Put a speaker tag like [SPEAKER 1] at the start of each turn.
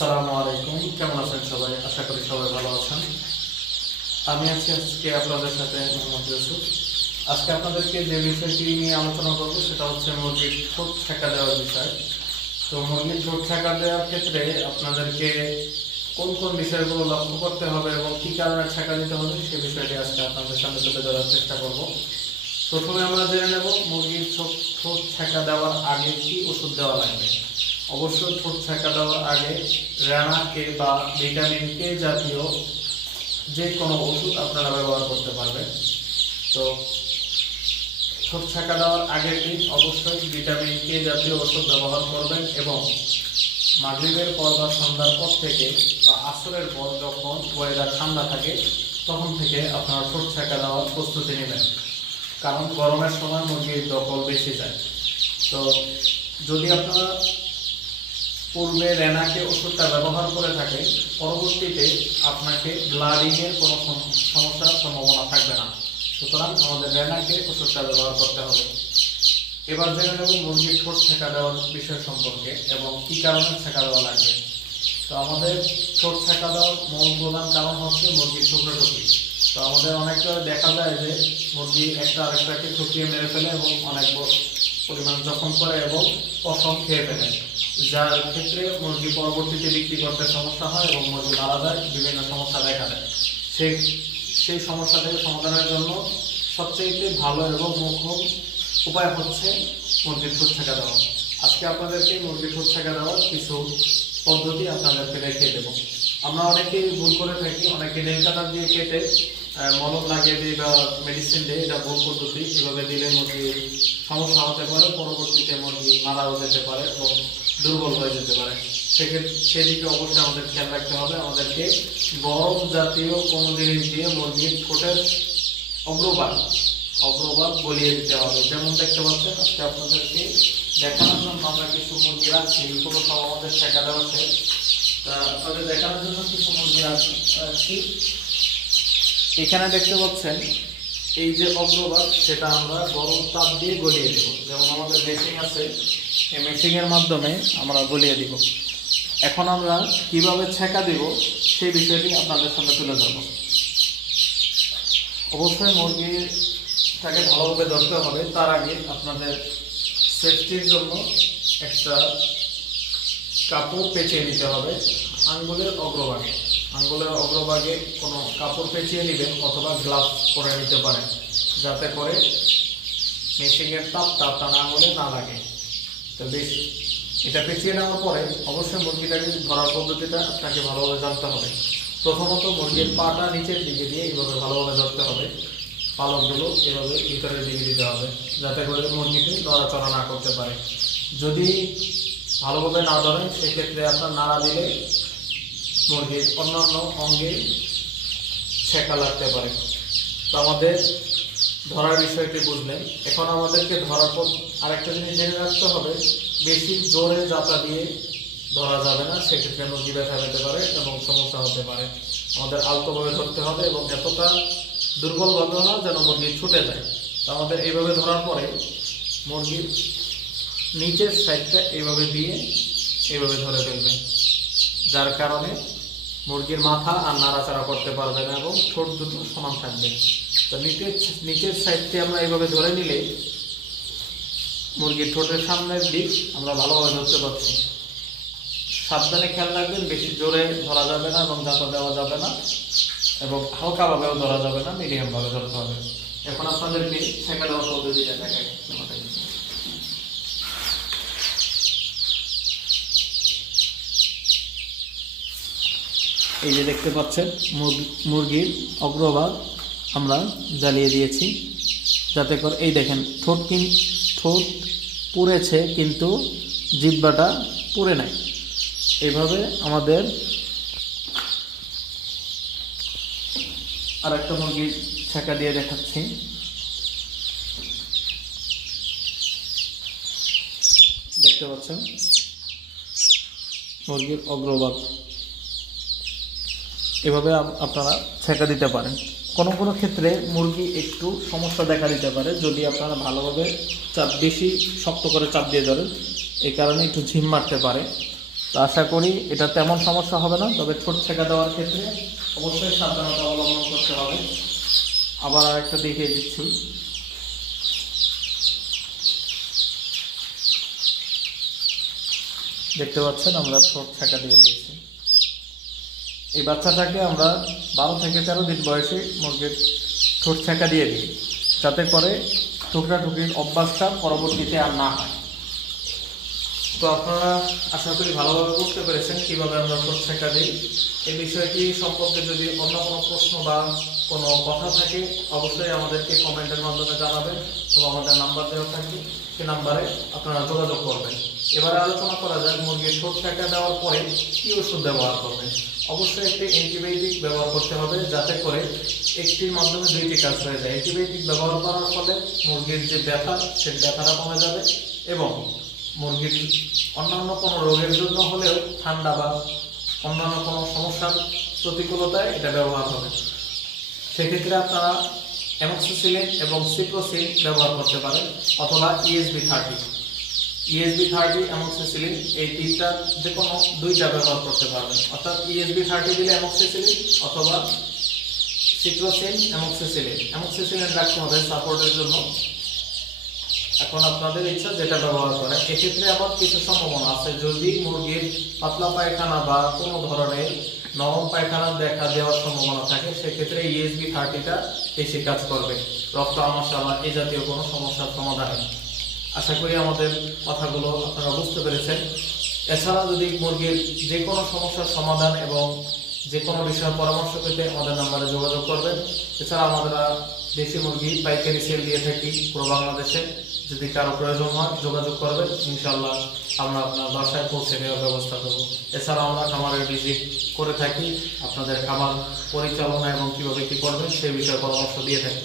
[SPEAKER 1] আসসালামু আলাইকুম। কেমন আছেন সবাই? আশা করি সবাই ভালো আছেন। আমি আছি আজকে আপনাদের সাথে মোহাম্মদ ইউসুফ। আজকে আপনাদেরকে যে বিষয়টি নিয়ে আলোচনা করব, সেটা হচ্ছে মুরগির ঠোঁট ঠেকা দেওয়ার বিষয়। তো মুরগির ঠোঁট ঠেকা দেওয়ার ক্ষেত্রে আপনাদেরকে কোন কোন বিষয়গুলো লক্ষ্য করতে হবে এবং কী কারণে ঠেকা দিতে হবে, সে বিষয়টি আজকে আপনাদের সামনে তুলে ধরার চেষ্টা করব। প্রথমে আমরা জেনে নেব মুরগির ঠোঁট ঠেকা দেওয়ার আগে কি ওষুধ দেওয়া লাগবে। অবশ্যই ঠোঁট ছেঁকা দেওয়ার আগে রানা কে বা ভিটামিন কে জাতীয় যে কোনো ওষুধ আপনারা ব্যবহার করতে পারবেন। তো ঠোঁট ছেঁকা দেওয়ার আগের দিন অবশ্যই ভিটামিন কে জাতীয় ওষুধ ব্যবহার করবেন এবং মাগরিবের পর বা সন্ধ্যার পর থেকে বা আসরের পর যখন ওয়েদার ঠান্ডা থাকে, তখন থেকে আপনারা ঠোঁট ছেঁকা দেওয়ার প্রস্তুতি নেবেন। কারণ গরমের সময় মুরগির দখল বেশি যায়। তো যদি আপনারা পূর্বে রেনাকে ওষুধটা ব্যবহার করে থাকে, পরবর্তীতে আপনাকে ব্লাডিংয়ের কোনো সম- সমস্যার সম্ভাবনা থাকবে না। সুতরাং আমাদের রেনাকে ওষুধটা ব্যবহার করতে হবে। এবার জেনে নেব মুরগির ঠোঁট ছেঁকা দেওয়ার বিষয় সম্পর্কে এবং কী কারণে ছেঁকা দেওয়া লাগবে। তো আমাদের ঠোঁট ছেঁকা দেওয়ার মূল প্রধান কারণ হচ্ছে মুরগির ঠোকরাটুকি তো আমাদের অনেকটা দেখা যায় যে মুরগি একটা আরেকটাকে ঠকিয়ে মেরে ফেলে এবং অনেক পরিমাণ জখম করে এবং পশম খেয়ে ফেলে। যার ক্ষেত্রে মুরগি পরবর্তীতে বিক্রি করতে সমস্যা হয় এবং মুরগি মারা যায়, বিভিন্ন সমস্যা দেখা দেয়। সেই সেই সমস্যা থেকে সমাধানের জন্য সবচেয়ে ভালো এবং মুখ্য উপায় হচ্ছে মুরগির ঠোঁট ছেঁকা দেওয়া। আজকে আপনাদেরকে মুরগির ঠোঁট ছেঁকা দেওয়ার কিছু পদ্ধতি আপনাদেরকে দেখিয়ে দেবো। আমরা অনেকেই ভুল করে থাকি, অনেকে নেল কাটার দিয়ে কেটে মলম লাগিয়ে দিই বা মেডিসিন দিই, এটা ভুল পদ্ধতি। এভাবে দিলে মুরগির সমস্যা হতে পারে, পরবর্তীতে মুরগি মারাও যেতে পারে এবং দুর্বল হয়ে যেতে পারে। সেক্ষেত্রে সেদিকে অবশ্যই আমাদের খেয়াল রাখতে হবে। আমাদেরকে গরম জাতীয় কোনো জিনিস দিয়ে মুরগির ঠোঁটের অগ্রভাগ অগ্রভাগ গলিয়ে দিতে হবে। যেমন দেখতে পাচ্ছেন, আজকে আপনাদেরকে দেখানোর জন্য আমরা কিছু মুরগি রাখছি এগুলো সব আমাদের শেখা আছে। তা আপনাদের দেখানোর জন্য কিছু মুরগি রাখছি। এখানে দেখতে পাচ্ছেন, এই যে অগ্রভাগ, সেটা আমরা গরম তাপ দিয়ে গলিয়ে দেব। যেমন আমাদের মেশিন আছে এই মেশিনের মাধ্যমে আমরা গলিয়ে দিব। এখন আমরা কীভাবে ছেঁকা দেব সেই বিষয়টি আপনাদের সামনে তুলে ধরব। অবশ্যই মুরগিটাকে ভালোভাবে ধরতে হবে। তার আগে আপনাদের সেফটির জন্য একটা কাপড় পেঁচিয়ে নিতে হবে। আঙ্গুলের অগ্রভাগে। আঙ্গুলের অগ্রভাগে কোনো কাপড় পেঁচিয়ে নেবেন অথবা গ্লাভস পরে নিতে পারেন। যাতে করে মেশিনের তাপটা আপনার আঙুলে না লাগে। বেশ, এটা পেঁচিয়ে নেওয়ার পরে অবশ্যই মুরগিটাকে ধরার পদ্ধতিটা আপনাকে ভালোভাবে জানতে হবে। প্রথমত মুরগির পাটা নিচের দিকে দিয়ে এইভাবে ভালোভাবে ধরতে হবে। পালকগুলো এভাবে ভিতরের দিকে দিতে হবে, যাতে করে মুরগিটি নড়াচড়া না করতে পারে। যদি ভালোভাবে না ধরেন সেক্ষেত্রে আপনার নাড়া দিলে মুরগির অন্যান্য অঙ্গে ছেঁকা লাগতে পারে। তো আমাদের ধরার বিষয়টি বুঝলেন। এখন আমাদেরকে ধরার পর আরেকটা জিনিস জেনে রাখতে হবে, বেশি জোরে যাতা দিয়ে ধরা যাবে না, সেক্ষেত্রে মুরগি ব্যথা পেতে পারে এবং সমস্যা হতে পারে। আমাদের আলতোভাবে ধরতে হবে এবং এতটা দুর্বলভাবে না যেন মুরগি ছুটে যায়। তো আমাদের এইভাবে ধরার পরে মুরগির নিচের সাইডটা এইভাবে দিয়ে এইভাবে ধরে ফেলবেন যার কারণে মুরগির মাথা আর নাড়াচাড়া করতে পারবে না এবং ঠোঁট দুটো সমান থাকবে। তো নিচের নিচের সাইডটি আমরা এইভাবে ধরে নিলে মুরগির ঠোঁটের সামনের দিক আমরা ভালোভাবে ধরতে পারছি। সাবধানে খেয়াল রাখবেন, বেশি জোরে ধরা যাবে না এবং দাঁতা দেওয়া যাবে না এবং হালকাভাবেও ধরা যাবে না, মিডিয়ামভাবে ধরতে হবে। এখন আপনাদেরকে ছেঁকা দেওয়ার পদ্ধতিটা দেখাই। এই যে দেখতে পাচ্ছেন, মুরগি- মুরগির অগ্রভাগ আমরা জ্বালিয়ে দিয়েছি। যাতে করে এই দেখেন, ঠোঁট কিন, ঠোঁট পুড়েছে কিন্তু জিব্বাটা পুড়ে নাই। এইভাবে আমাদের আর একটা মুরগি ছেঁকা দিয়ে দেখাচ্ছি। দেখতে পাচ্ছেন? মুরগির অগ্রভাগ। এভাবে আপ- আপনারা ছেঁকা দিতে পারেন। কোনো কোনো ক্ষেত্রে মুরগি একটু সমস্যা দেখা দিতে পারে, যদি আপনারা ভালোভাবে চাপ বেশি শক্ত করে চাপ দিয়ে ধরেন, এই কারণে একটু ঝিম মারতে পারে। তো আশা করি এটা তেমন সমস্যা হবে না, তবে ছোট ছেঁকা দেওয়ার ক্ষেত্রে অবশ্যই সাবধানতা অবলম্বন করতে হবে। আবার আরেকটা দেখিয়ে দিচ্ছি। দেখতে পাচ্ছেন আমরা ছোট ছেঁকা দিয়ে দিয়েছি। এই বাচ্চাটাকে আমরা বারো থেকে তেরো দিন বয়সে মুরগির ঠোঁট ছেঁকা দিয়ে দিই, যাতে করে টুকরা টুকরির অভ্যাসটা পরবর্তীতে আর না হয়। তো আপনারা আশা করি ভালোভাবে বুঝতে পেরেছেন কীভাবে আমরা ঠোঁট ছেঁকা দিই। এই বিষয়টি সম্পর্কে যদি অন্য কোনো প্রশ্ন বা কোনো কথা থাকে, অবশ্যই আমাদেরকে কমেন্টের মাধ্যমে জানাবেন। তো আমাদের নাম্বার দেওয়া থাকবে। সে নাম্বারে আপনারা যোগাযোগ করবেন। এবারে আলোচনা করা যাক মুরগির ঠোঁট ছেঁকা দেওয়ার পরে কী ওষুধ ব্যবহার করবেন অবশ্যই একটি অ্যান্টিবায়োটিক ব্যবহার করতে হবে, যাতে করে একটির মাধ্যমে দুইটি কাজ হয়ে যায়। অ্যান্টিবায়োটিক ব্যবহার করার ফলে মুরগির যে ব্যথা, সেই ব্যথাটা কমে যাবে এবং মুরগির অন্যান্য কোনো রোগের জন্য হলেও ঠান্ডা বা অন্যান্য কোনো সমস্যার প্রতিকূলতায় এটা ব্যবহার হবে। সেক্ষেত্রে আপনারা অ্যামক্সিসিলিন এবং সিপ্রোসিন ব্যবহার করতে পারেন অথবা E ESB thirty ESB thirty amoxicillin এই তিনটা যে কোনো দুইটা ব্যবহার করতে পারবেন। অর্থাৎ E ইএসবি থার্টি দিলে অ্যামক্সিসিলিন অথবা সিপ্রোসিন অ্যামক্সিসিলিন অ্যামক্সিসিলিন রাখতে হবে সাপোর্টের জন্য। এখন আপনাদের ইচ্ছা যেটা ব্যবহার করে এক্ষেত্রে আবার কিছু সম্ভাবনা আছে। যদি মুরগির পাতলা পায়খানা বা কোনো ধরনের নরম পায়খানা দেখা দেওয়ার সম্ভাবনা থাকে, সেক্ষেত্রে E ইএসবি থার্টিটা বেশি কাজ করবে। রক্ত আমাশা বা এই জাতীয় কোনো সমস্যার সমাধানে। আশা করি আমাদের কথাগুলো আপনারা বুঝতে পেরেছেন। এছাড়া যদি মুরগির যে কোনো সমস্যার সমাধান এবং যে কোনো বিষয়ে পরামর্শ পেতে আমাদের নাম্বারে যোগাযোগ করবেন। এছাড়া আমরা দেশি মুরগি পাইকারি সেল দিয়ে থাকি পুরো বাংলাদেশে। যদি কারও প্রয়োজন হয় যোগাযোগ করবেন ইনশাল্লাহ আমরা আপনার বাসায় পৌঁছে নেওয়ার ব্যবস্থা করব। এছাড়া আমরা খামারের ভিজিট করে থাকি। আপনাদের খামার পরিচালনা এবং কীভাবে কী করবেন সেই বিষয়ে পরামর্শ দিয়ে থাকি।